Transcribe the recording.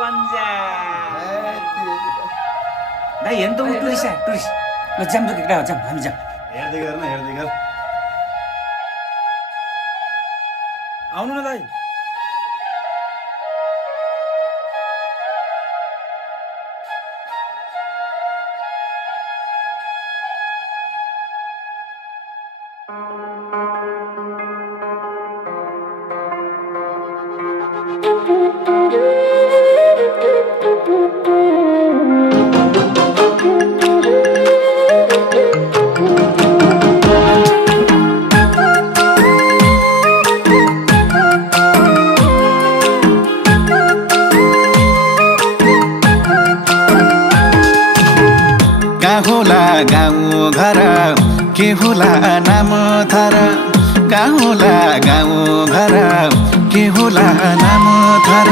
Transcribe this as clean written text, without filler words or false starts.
पन्जा दाइ हेर्नु त ऊ टुरिस्ट आयो टुरिस्ट ल जाम त केटा जाम हामी जाम हेर्दै गर न हेर्दै गर आउनु न दाइ होला गाउँ घर के होला नाम थर गाउँ होला गाउँ घर के होला नाम थर